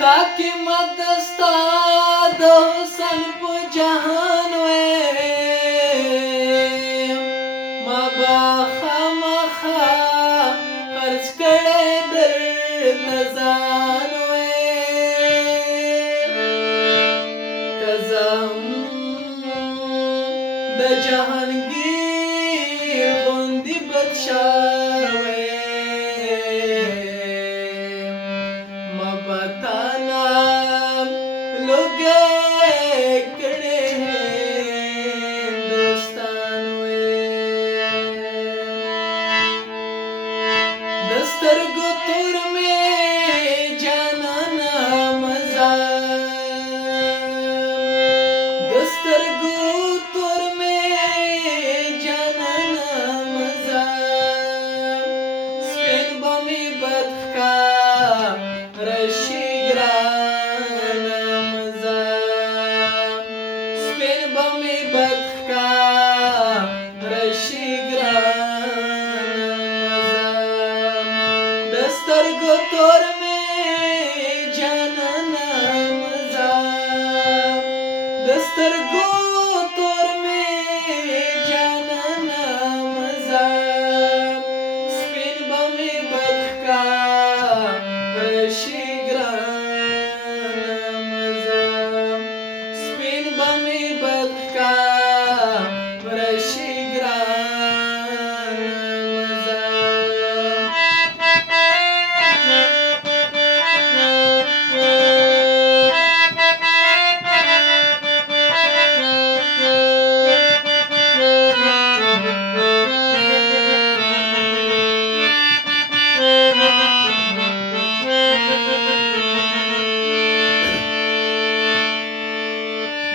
काकी मदस्ता दो सन पो जहान वे मबा खमखा खर्च करे दर तजान वे कजम द जहांगीर बंदी बदशाह बताना लोग कड़े दोस्तान दस्तर गुतुर में जाना ना मजा दस्तर गुतुर में जाना ना मजा स्पेन बमी बदका रशिग्रा नमजा स्पेन बमी बदका रशिग्रा नमजा दस्तर गुतुर में जाना नमजा दस्तर गुतुर में जाना नमजा स्पेन बमी बदका रशिग्रा नमजा स्पेन बमी बदका रशिग्रा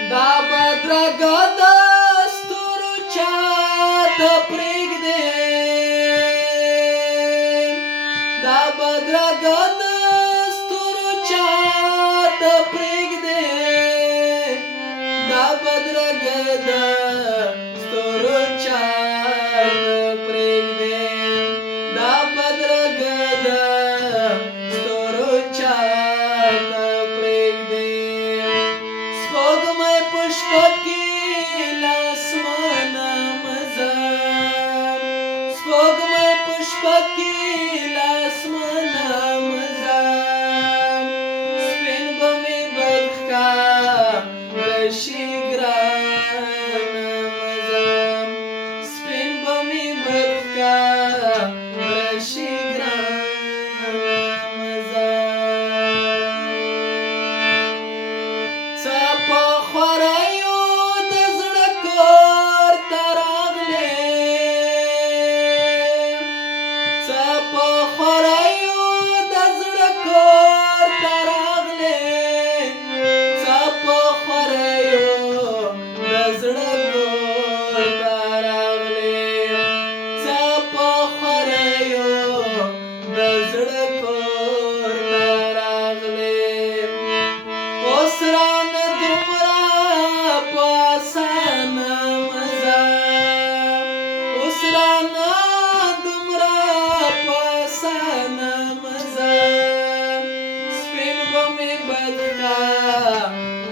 Da badraga dasturu chata prigde Da badraga dasturu chata prigde Da badraga dasturu chata prigde Da badraga dasturu chata prigde Spogmai pushpaki lasmana maza Spogmai pushpaki lasmana maza Spin bami badka rashigra namaza Spin bami badka rashigra namaza Sapa khwarayo د زړه کور ته راغلې Sapa khwarayo د زړه کور ته راغلې Sapa khwarayo د زړه کور ته راغلې Sapa khwarayo د زړه کور ته راغلې اوس رانه دومره په اسانه مزه اوس رانه دومره په اسانه مزه سپین به مې بدکا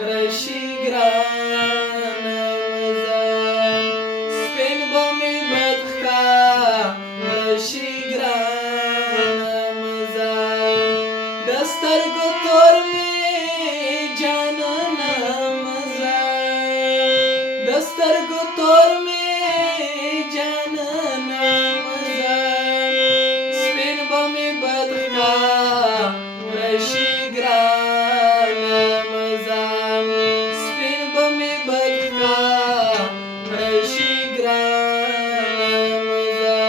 رشي ګرانه مزه سپین به مې بدکا رشي ګرانه مزه د سترګو تور مې जाना नमजा दस्तर गुतुर में जाना नमजा स्पिन बमी बदका रशिग्रा नमजा स्पिन बमी बदका रशिग्रा नमजा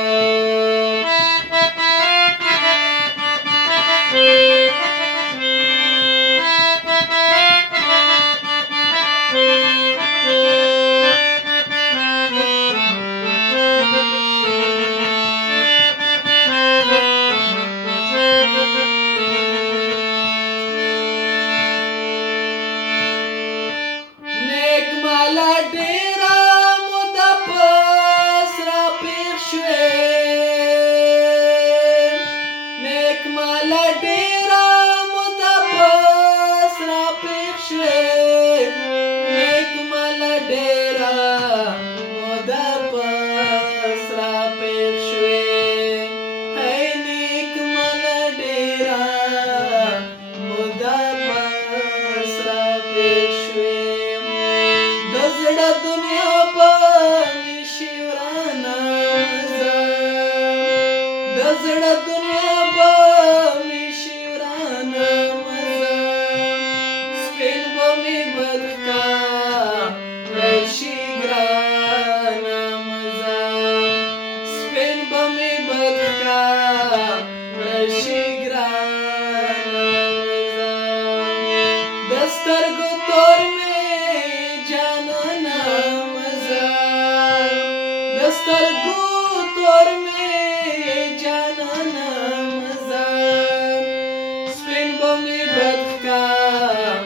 بدکار